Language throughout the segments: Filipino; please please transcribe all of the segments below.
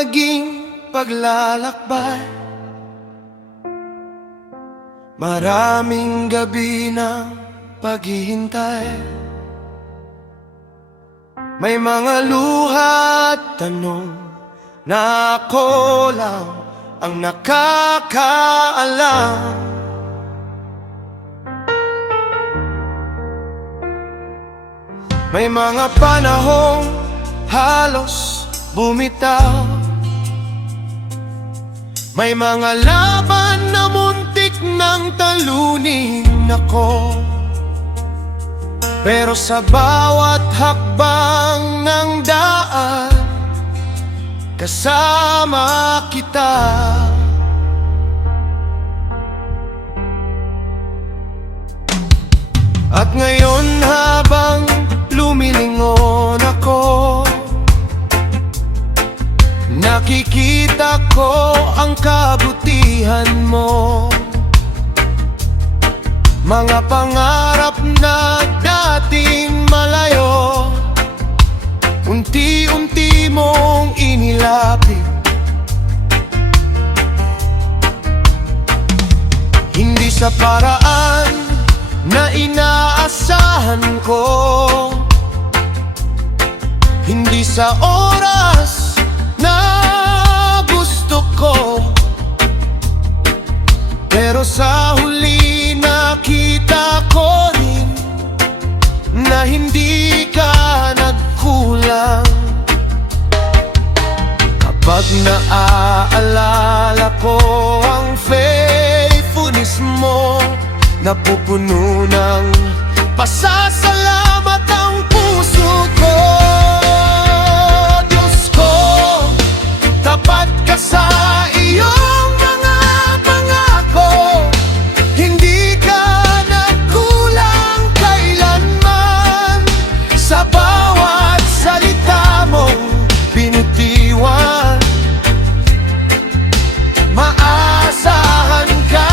naging paglalakbay, maraming gabi ng paghihintay. May mga luha at tanong na ako lang ang nakakaalam. May mga panahong halos bumitaw, may mga laban na muntik nang talunin ako. Pero sa bawat hakbang ng daan, kasama kita. At ngayon habang lumilingon ako, nakikita ko ang kabutihan mo. Mga pangarap na dating malayo, unti-unti mong inilapit. Hindi sa paraan na inaasahan ko, hindi sa oras na gusto ko, pero sa huli nakita ko rin na hindi ka nagkulang. Kapag naaalala ko ang faithfulness mo, napupuno ng pasasalamat ang puso ko. Diyos ko, tapat ka sa iyong mga pangako, hindi ka nagkulang kailanman. Sa bawat salita mong binitiwan, maasahan ka.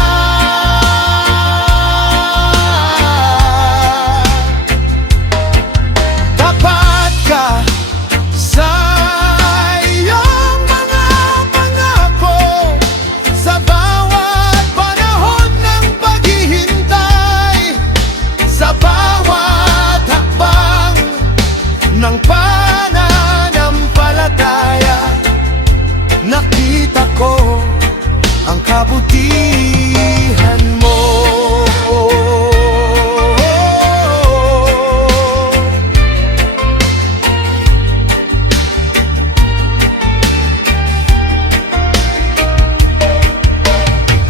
Tapat ka sa iyong mga pangako, sa bawat panahon ng paghihintay, sa bawat hakbang ng pananampalataya. Nakita ko ang kabutihan mo.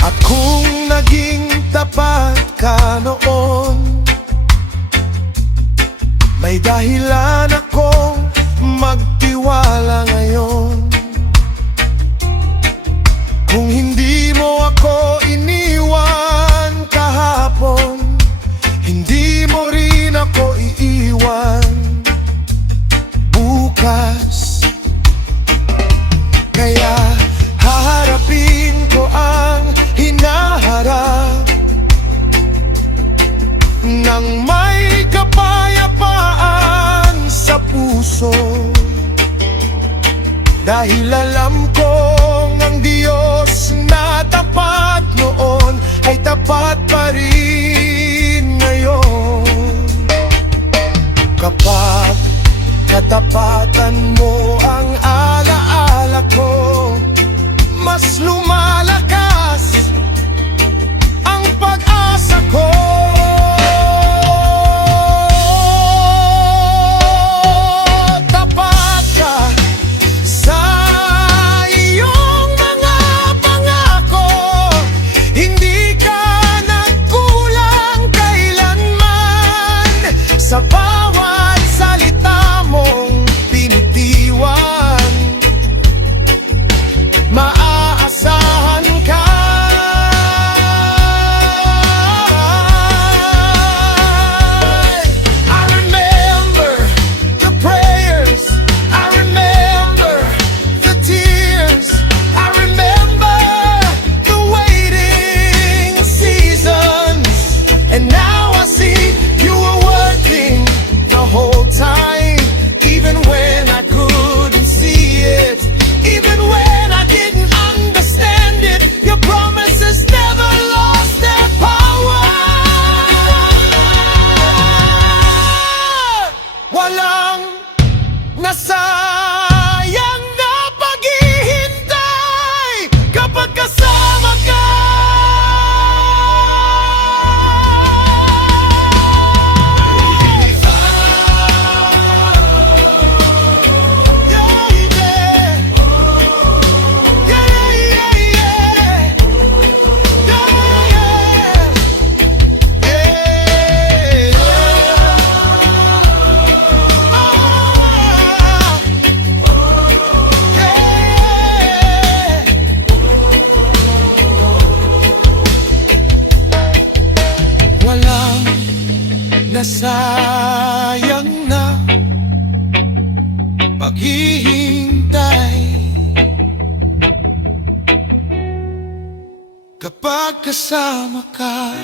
At kung naging tapat ka noon, may dahilan akong magtiwala ngayon. Kung hindi mo ako iniwan kahapon, hindi mo rin ako iiwan bukas. Kaya haharapin ko ang hinaharap nang may kapayapaan sa puso, dahil alam kong ang Diyos na tapat noon ay tapat pa rin ngayon. Kapag katapatan mo ang alaala ko, mas lumalakas ang pag-asa ko. Tapat ka sa iyong mga pangako, hindi ka nagkulang kailanman. Sa bawat salita mong binitiwan, maaasahan ka. I remember the prayers, I remember the tears, I remember the waiting seasons, and now I see you were working the whole time, even when I couldn't see it, even when nasayang na paghihintay. Kapag kasama ka,